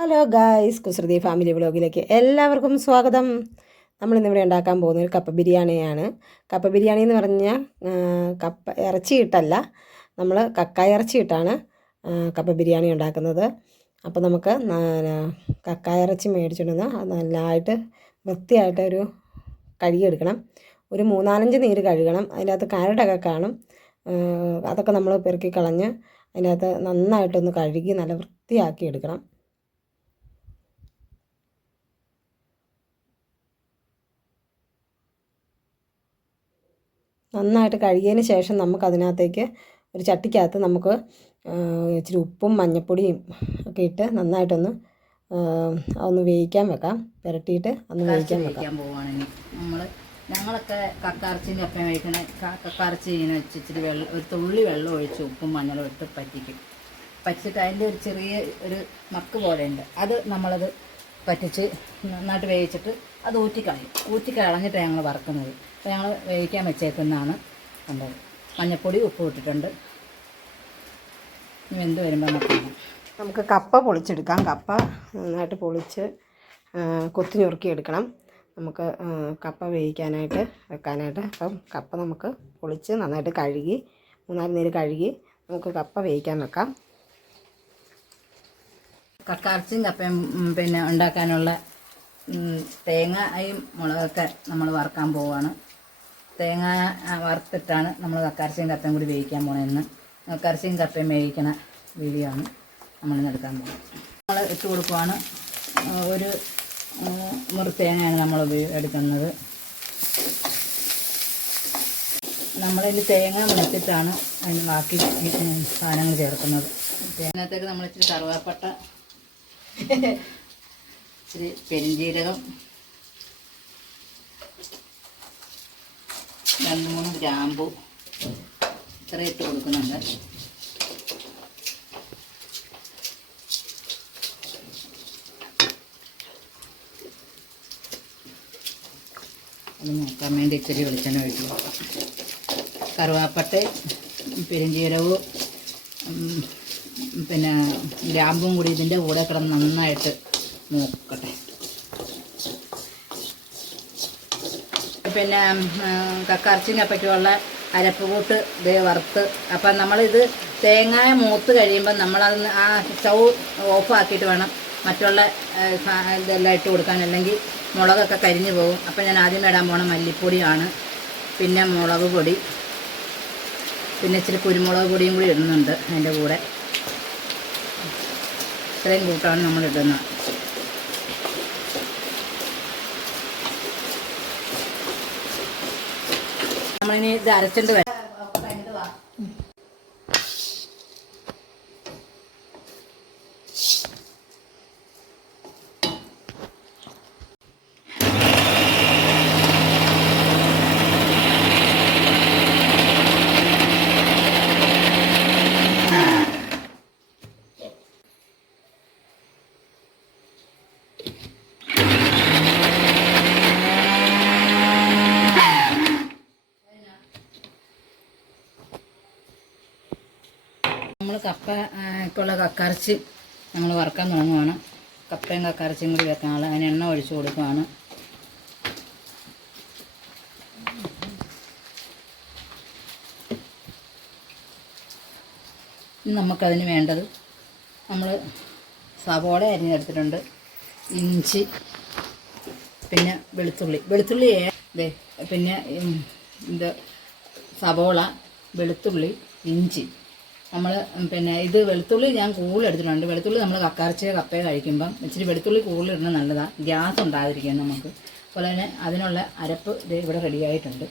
Hello guys, കുസൃതി family വ്ലോഗിലേക്ക് എല്ലാവർക്കും സ്വാഗതം. നമ്മളിന്നിവിടെ ഉണ്ടാക്കാൻ പോകുന്ന ഒരു കപ്പ ബിരിയാണിയാണ്. കപ്പ ബിരിയാണി എന്ന് പറഞ്ഞാൽ കപ്പ ഇറച്ചിയിട്ടല്ല, നമ്മൾ കക്കായ ഇറച്ചിയിട്ടാണ് കപ്പ ബിരിയാണി ഉണ്ടാക്കുന്നത്. അപ്പോൾ നമുക്ക് കക്കായ ഇറച്ചി മേടിച്ചിടുന്ന അത് നല്ലതായിട്ട് വൃത്തിയായിട്ട് കഴുകിയെടുക്കണം. ഒരു 3-4 നീര് കഴുകണം. അതിനകത്ത് കരടൊക്കെ കാണും. അതൊക്കെ നമ്മൾ പെറുക്കി കളഞ്ഞ് അതിനകത്ത് നന്നായിട്ടൊന്ന് കഴുകി നല്ല വൃത്തിയാക്കി എടുക്കണം. നന്നായിട്ട് കഴുകിയതിന് ശേഷം നമുക്കതിനകത്തേക്ക് ഒരു ചട്ടിക്കകത്ത് നമുക്ക് ഇച്ചിരി ഉപ്പും മഞ്ഞൾപ്പൊടിയും ഒക്കെ ഇട്ട് നന്നായിട്ടൊന്ന് ഒന്ന് വേവിക്കാൻ വെക്കാം. പുരട്ടിയിട്ട് ഒന്ന് വേവിക്കാൻ വെക്കാൻ പോവുകയാണെങ്കിൽ ഞങ്ങളൊക്കെ കക്കാർച്ചിൻ്റെ അപ്പം കഴിക്കണ കക്കാർച്ചി ഇങ്ങനെ വെച്ച് ഇച്ചിരി ഒരു തുള്ളി വെള്ളം ഒഴിച്ച് ഉപ്പും മഞ്ഞളും ഇട്ട് പറ്റിച്ചിട്ട് അതിൻ്റെ ഒരു ചെറിയ ഒരു മക്ക് പോലെ ഉണ്ട്. അത് നമ്മളത് പറ്റിച്ച് നന്നായിട്ട് വേവിച്ചിട്ട് അത് ഊറ്റിക്കളഞ്ഞിട്ട് ഞങ്ങൾ വറുക്കുന്നത്. അപ്പോൾ ഞങ്ങൾ വേവിക്കാൻ വെച്ചേക്കുന്നതാണ് കണ്ടത്. മഞ്ഞൾപ്പൊടി ഉപ്പ് ഇട്ടിട്ടുണ്ട്. ഇനി വെന്ത് വരുമ്പോൾ നമുക്ക് കപ്പ പൊളിച്ചെടുക്കാം. കപ്പ നന്നായിട്ട് പൊളിച്ച് കൊത്തി ഞുറുക്കിയെടുക്കണം. നമുക്ക് കപ്പ വേവിക്കാനായിട്ട് വെക്കാനായിട്ട്. അപ്പം കപ്പ നമുക്ക് പൊളിച്ച് നന്നായിട്ട് കഴുകി 3-4 നീര് കഴുകി നമുക്ക് കപ്പ വേവിക്കാൻ വെക്കാം. കക്കാർച്ചിയും കപ്പയും ഉണ്ടാക്കാനുള്ള തേങ്ങയും മുളകൊക്കെ നമ്മൾ വറുക്കാൻ പോവുകയാണ്. തേങ്ങ വറുത്തിട്ടാണ് നമ്മൾ കക്കാർച്ചിയും കപ്പയും കൂടി വേവിക്കാൻ പോകണമെന്ന്. കക്കാർച്ചിയും കപ്പയും വേവിക്കണ വീഡിയോ ആണ് നമ്മളിന്ന് എടുക്കാൻ പോകുന്നത്. നമ്മൾ ഇട്ട് കൊടുക്കുവാണ്. ഒരു മുറി തേങ്ങയാണ് നമ്മൾ എടുക്കുന്നത്. നമ്മളിൽ തേങ്ങ മുറിച്ചിട്ടാണ് അതിന് ബാക്കി സാധനങ്ങൾ ചേർക്കുന്നത്. തേങ്ങത്തേക്ക് നമ്മൾ ഇച്ചിരി കറുവാപ്പട്ട, ഇച്ചിരി പെരുംജീരകം, 2-3 ഗ്രാമ്പു ഇത്ര ഇട്ട് കൊടുക്കുന്നുണ്ട്. അത് നോക്കാൻ വേണ്ടി ഇച്ചിരി വെളിച്ചെണ്ണ ഒഴിച്ച് കൊടുക്കാം. കറുവാപ്പട്ട, പെരുംജീരകവും ഗ്രാമ്പും കൂടി ഇതിൻ്റെ കൂടെ കിടന്ന് നന്നായിട്ട് നോക്കട്ടെ. കക്കാർച്ചിയും കപ്പയ്ക്കുള്ള അരപ്പ് കൂട്ട് ഇതേ വറുത്ത്. അപ്പം നമ്മളിത് തേങ്ങ മൂത്ത് കഴിയുമ്പം നമ്മളത് ആ സ്റ്റൗ ഓഫാക്കിയിട്ട് വേണം മറ്റുള്ള ഇതെല്ലാം ഇട്ട് കൊടുക്കാൻ, അല്ലെങ്കിൽ മുളകൊക്കെ കരിഞ്ഞു പോകും. അപ്പം ഞാൻ ആദ്യം ഇടാൻ പോണ മല്ലിപ്പൊടിയാണ്, പിന്നെ മുളക് പൊടി, പിന്നെ ഇച്ചിരി കുരുമുളക് പൊടിയും കൂടി ഇടുന്നുണ്ട് അതിൻ്റെ കൂടെ. ഇത്രയും കൂട്ടാണ് നമ്മൾ ഇടുന്നത്. നമ്മളിനി ഇത് അരച്ചിട്ട് വരാം. നമ്മൾ കപ്പയ്ക്കുള്ള കക്കറച്ചി നമ്മൾ വറുക്കാൻ തുടങ്ങുവാണ്. കപ്പയും കക്കറച്ചിയും കൂടി വെക്കാനുള്ള അതിന് എണ്ണ ഒഴിച്ച് കൊടുക്കുകയാണ്. ഇനി നമുക്കതിന് വേണ്ടത് നമ്മൾ സവോള അരിഞ്ഞെടുത്തിട്ടുണ്ട്, ഇഞ്ചി, പിന്നെ വെളുത്തുള്ളി പിന്നെ ഇത് സവോള, വെളുത്തുള്ളി, ഇഞ്ചി. നമ്മൾ ഇത് വെളുത്തുള്ളി ഞാൻ കൂടുതലെടുത്തിട്ടുണ്ട്. വെളുത്തുള്ളി നമ്മൾ കക്കാർച്ചിയോ കപ്പയോ കഴിക്കുമ്പം ഇച്ചിരി വെളുത്തുള്ളി കൂടുതലിടുന്നത് നല്ലതാണ്, ഗ്യാസ് ഉണ്ടാകാതിരിക്കാൻ നമുക്ക്. അതുപോലെ തന്നെ അതിനുള്ള അരപ്പ് ഇവിടെ റെഡിയായിട്ടുണ്ട്.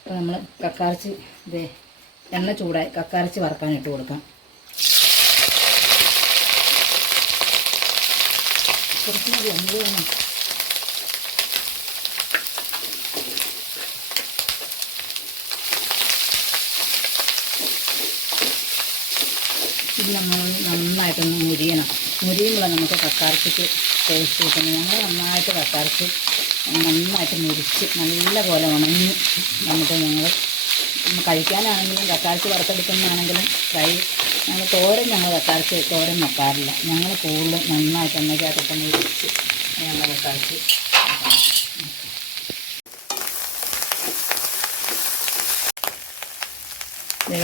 അപ്പോൾ നമ്മൾ കക്കാർച്ചി എണ്ണ ചൂടായി കക്കാർച്ചി വറുക്കാൻ ഇട്ട് കൊടുക്കാം. കുറച്ച് മതി, എന്ത് വേണം. ഇത് നമ്മൾ നന്നായിട്ടൊന്ന് മുരിയുമ്പോൾ നമുക്ക് കക്കാർച്ചിക്ക് ടേസ്റ്റ് കിട്ടുന്നത്. ഞങ്ങൾ നന്നായിട്ട് കക്കാർച്ചി നന്നായിട്ട് മുരിച്ച് നല്ല പോലെ ഉണങ്ങി നമുക്ക് ഞങ്ങൾ കഴിക്കാനാണെങ്കിലും കക്കാർച്ചി വറുത്തെടുക്കുന്നതാണെങ്കിലും ഫ്രൈ ഞങ്ങൾ കക്കറച്ച് തോരൻ വെക്കാറില്ല. ഞങ്ങൾ കൂടുതലും നന്നായിട്ട് എണ്ണയ്ക്കകത്തൊന്ന് ഒഴിച്ച് ഞങ്ങൾ കക്കറച്ച്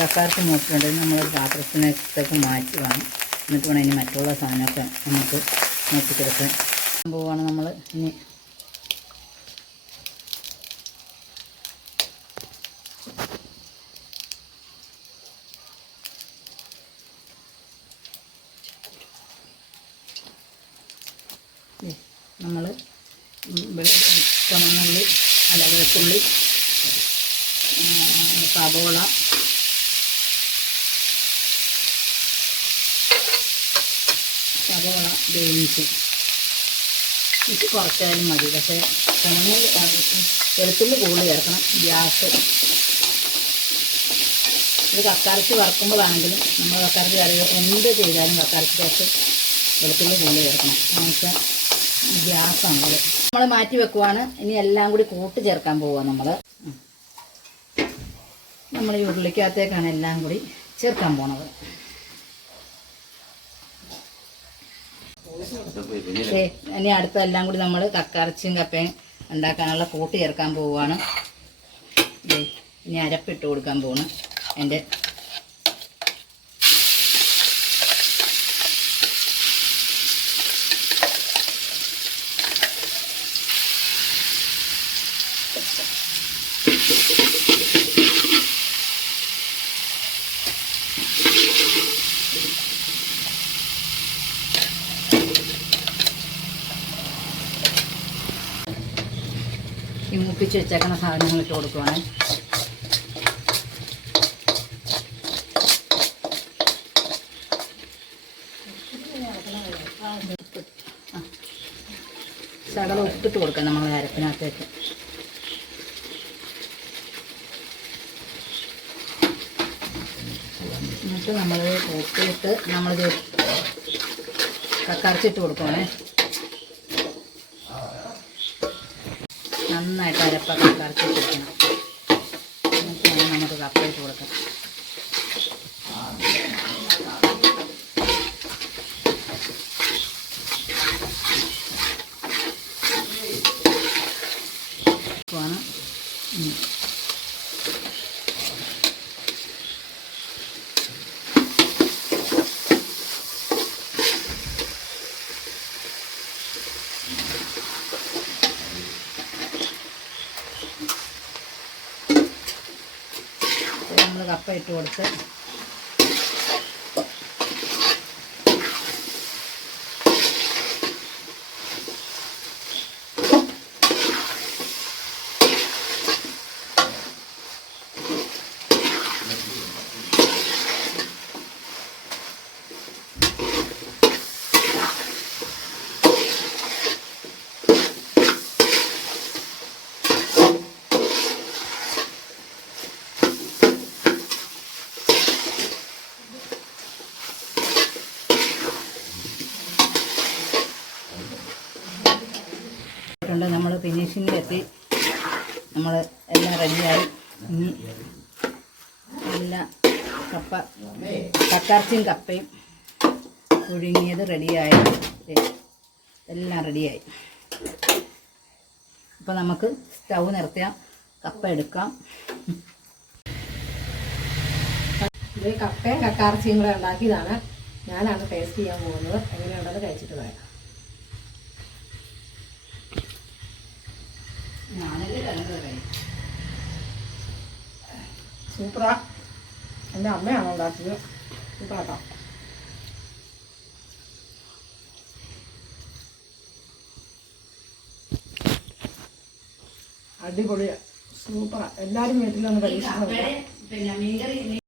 കക്കറച്ച് മൂട്ടിട്ടുണ്ട്. നമ്മളൊരു പാത്രത്തിനകത്തേക്ക് മാറ്റുവാണ്. എന്നിട്ട് വേണം ഇനി മറ്റുള്ള സാധനമൊക്കെ നമുക്ക് മൂപ്പിച്ചെടുക്കാൻ പോവുകയാണ് നമ്മൾ. ഇനി നമ്മൾ ചുമന്നുള്ളി അല്ല വെളുത്തുള്ളി, സവോള, വേവിച്ച് ഇത് കുറച്ചായാലും മതി. പക്ഷേ ചുമന്നുള്ളി വെളുത്തുള്ളി കൂടുതൽ ചേർക്കണം. ഗ്യാസ് ഇത് കക്കറച്ച് വറക്കുമ്പോഴാണെങ്കിലും നമ്മൾ കക്കറച്ച് കറി എന്ത് ചെയ്താലും കക്കറച്ച് കുറച്ച് വെളുത്തുള്ളി കൂടുതൽ ചേർക്കണം. എന്നുവെച്ചാൽ ഗ്യാസാണ്. നമ്മൾ മാറ്റി വെക്കുവാണ്. ഇനി എല്ലാം കൂടി കൂട്ട് ചേർക്കാൻ പോവുക. നമ്മൾ ഈ ഉരുളിക്കകത്തേക്കാണ് എല്ലാം കൂടി ചേർക്കാൻ പോണത്. ഇനി അടുത്ത എല്ലാം കൂടി നമ്മൾ കക്കറച്ചിയും കപ്പയും ഉണ്ടാക്കാനുള്ള കൂട്ട് ചേർക്കാൻ പോവുകയാണ്. ഇനി അരപ്പിട്ട് കൊടുക്കാൻ പോവാണ്. എൻ്റെ ഈ മൂപ്പിച്ച് വെച്ചേക്കുന്ന സാധനങ്ങൾ ഇട്ട് കൊടുക്കുവാണ്. ശകലം ഉപ്പിട്ട് കൊടുക്കാം നമ്മൾ അരപ്പിനകത്തേക്ക്. എന്നിട്ട് നമ്മൾ ഉപ്പിട്ട് നമ്മളിത് കക്കറച്ചിട്ട് കൊടുക്കുവാണേ. നന്നായിട്ട് അരപ്പൊക്കെ കറച്ചിട്ട് വെക്കണം. എന്നിട്ട് നമുക്ക് കപ്പയിട്ട് കൊടുക്കാം. നമ്മൾ കപ്പ ഇട്ട് കൊടുത്ത് നമ്മൾ ഫിനിഷിങ്ങിലെത്തി. നമ്മൾ എല്ലാം റെഡിയായി. ഇനി എല്ലാം കക്കറച്ചിയും കപ്പയും പുഴുങ്ങിയത് റെഡിയായി. എല്ലാം റെഡിയായി. അപ്പോൾ നമുക്ക് സ്റ്റൗ നിർത്തിയാൽ കപ്പ എടുക്കാം. ഇത് കപ്പയും കക്കറച്ചിയും കൂടെ ഉണ്ടാക്കിയതാണ്. ഞാനാണ് ടേസ്റ്റ് ചെയ്യാൻ പോകുന്നത്. എങ്ങനെയുണ്ടെന്ന് കഴിച്ചിട്ട് പറയാം. സൂപ്പറാ. എൻ്റെ അമ്മയാണ് ഉണ്ടാക്കിയത്. സൂപ്പറാട്ടോ. അടിപൊളിയാണ്. സൂപ്പറാ. എല്ലാവരും വീട്ടിലൊന്ന് പരീക്ഷിച്ച് നോക്കാം.